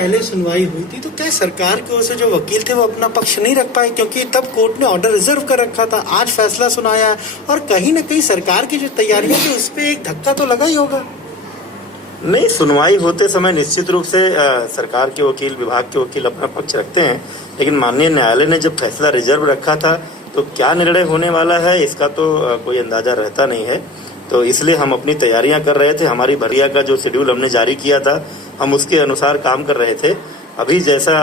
पहले सुनवाई हुई थी तो क्या सरकार की ओर से जो वकील थे वो अपना पक्ष नहीं रख पाए, क्योंकि तब कोर्ट ने ऑर्डर रिजर्व कर रखा था, आज फैसला सुनाया और कहीं ना कहीं सरकार की जो तैयारियां थी उस पर एक धक्का तो लगा ही होगा। नहीं, सुनवाई होते समय निश्चित रूप से सरकार के वकील, विभाग के वकील अपना पक्ष रखते हैं, लेकिन माननीय न्यायालय ने जब फैसला रिजर्व रखा था तो क्या निर्णय होने वाला है इसका तो कोई अंदाजा रहता नहीं है। तो इसलिए हम अपनी तैयारियां कर रहे थे। हमारी भरिया का जो शेड्यूल हमने जारी किया था हम उसके अनुसार काम कर रहे थे। अभी जैसा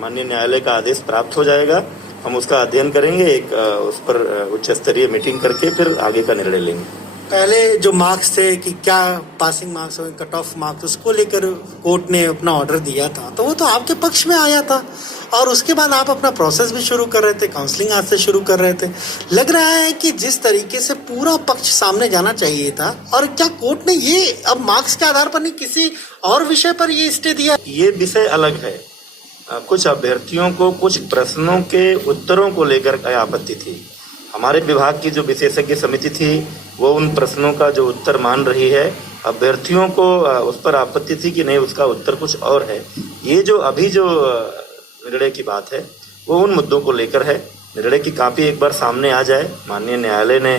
माननीय न्यायालय का आदेश प्राप्त हो जाएगा हम उसका अध्ययन करेंगे, एक उस पर उच्च स्तरीय मीटिंग करके फिर आगे का निर्णय लेंगे। पहले जो मार्क्स थे कि क्या पासिंग मार्क्स और कट ऑफ मार्क्स, उसको लेकर कोर्ट ने अपना ऑर्डर दिया था तो वो तो आपके पक्ष में आया था और उसके बाद आप अपना प्रोसेस भी शुरू कर रहे थे, काउंसलिंग आज से शुरू कर रहे थे। लग रहा है कि जिस तरीके से पूरा पक्ष सामने जाना चाहिए था, और क्या कोर्ट ने ये अब मार्क्स के आधार पर नहीं किसी और विषय पर ये स्टे दिया? ये विषय अलग है। कुछ अभ्यर्थियों को कुछ प्रश्नों के उत्तरों को लेकर आपत्ति थी। हमारे विभाग की जो विशेषज्ञ समिति थी वो उन प्रश्नों का जो उत्तर मान रही है। अभ्यर्थियों को उस पर आपत्ति थी कि नहीं, उसका उत्तर कुछ और है। ये जो अभी जो निर्णय की बात है वो उन मुद्दों को लेकर है। निर्णय की कॉपी एक बार सामने आ जाए, माननीय न्यायालय ने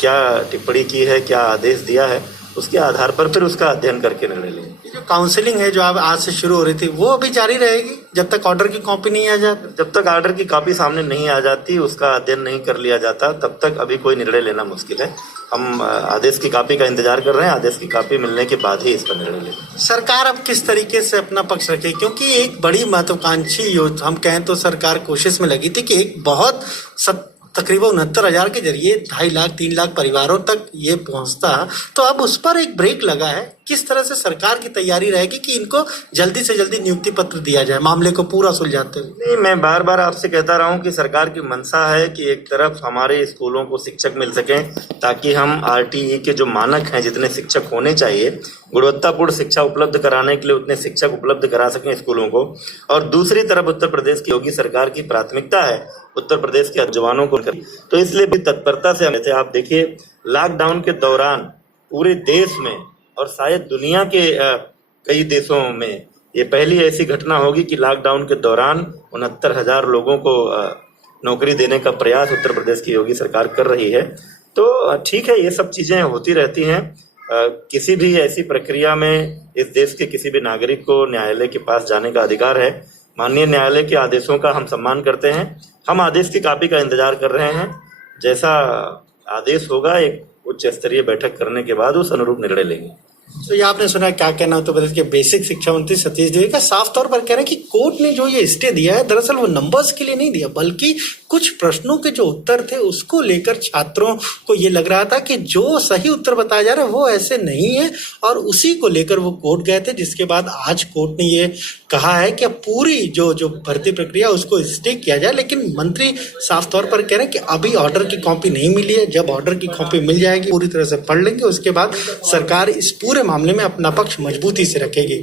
क्या टिप्पणी की है, क्या आदेश दिया है, उसके आधार पर फिर उसका अध्ययन करके निर्णय लेंगे। जो काउंसलिंग है जो अब आज से शुरू हो रही थी वो अभी जारी रहेगी जब तक ऑर्डर की कॉपी नहीं आ जाती? जब तक ऑर्डर की कॉपी सामने नहीं आ जाती, उसका अध्ययन नहीं कर लिया जाता, तब तक अभी कोई निर्णय लेना मुश्किल है। हम आदेश की कॉपी का इंतजार कर रहे हैं। आदेश की कॉपी मिलने के बाद ही इस पर निर्णय लेंगे। सरकार अब किस तरीके से अपना पक्ष रखे, क्योंकि एक बड़ी महत्वाकांक्षी योजना, हम कहें तो सरकार कोशिश में लगी थी कि एक बहुत तकरीबन 69,000 के जरिए 2.5 लाख 3 लाख परिवारों तक ये पहुंचता, तो अब उस पर एक ब्रेक लगा है। किस तरह से सरकार की तैयारी रहेगी कि इनको जल्दी से जल्दी नियुक्ति पत्र दिया जाए मामले को पूरा सुलझाते हुए? नहीं, मैं बार बार आपसे कहता रहा हूं कि सरकार की मंशा है कि एक तरफ हमारे स्कूलों को शिक्षक मिल सकें ताकि हम आरटीई के जो मानक हैं, जितने शिक्षक होने चाहिए, गुणवत्तापूर्ण शिक्षा उपलब्ध कराने के लिए उतने शिक्षक उपलब्ध करा सकें स्कूलों को। और दूसरी तरफ उत्तर प्रदेश की योगी सरकार की प्राथमिकता है उत्तर प्रदेश के जवानों को, तो इसलिए भी तत्परता से हम थे। आप देखिए, लॉकडाउन के दौरान पूरे देश में और शायद दुनिया के कई देशों में ये पहली ऐसी घटना होगी कि लॉकडाउन के दौरान 69,000 लोगों को नौकरी देने का प्रयास उत्तर प्रदेश की योगी सरकार कर रही है। तो ठीक है, ये सब चीजें होती रहती हैं। किसी भी ऐसी प्रक्रिया में इस देश के किसी भी नागरिक को न्यायालय के पास जाने का अधिकार है। माननीय न्यायालय के आदेशों का हम सम्मान करते हैं। हम आदेश की कॉपी का इंतजार कर रहे हैं। जैसा आदेश होगा एक उच्च स्तरीय बैठक करने के बाद उस अनुरूप निर्णय लेंगे। तो ये आपने सुना क्या कहना उत्तर प्रदेश के बेसिक शिक्षा मंत्री सतीश द्विवेदी का? साफ तौर पर कह रहे हैं कि कोर्ट ने जो ये स्टे दिया है दरअसल वो नंबर्स के लिए नहीं दिया, बल्कि कुछ प्रश्नों के जो उत्तर थे उसको लेकर छात्रों को ये लग रहा था कि जो सही उत्तर बताया जा रहा है वो ऐसे नहीं है, और उसी को लेकर वो कोर्ट गए थे। जिसके बाद आज कोर्ट ने ये कहा है कि पूरी जो भर्ती प्रक्रिया उसको स्टे किया जाए। लेकिन मंत्री साफ तौर पर कह रहे हैं कि अभी ऑर्डर की कॉपी नहीं मिली है। जब ऑर्डर की कॉपी मिल जाएगी पूरी तरह से पढ़ लेंगे, उसके बाद सरकार इस पूरे मामले में अपना पक्ष मजबूती से रखेगी।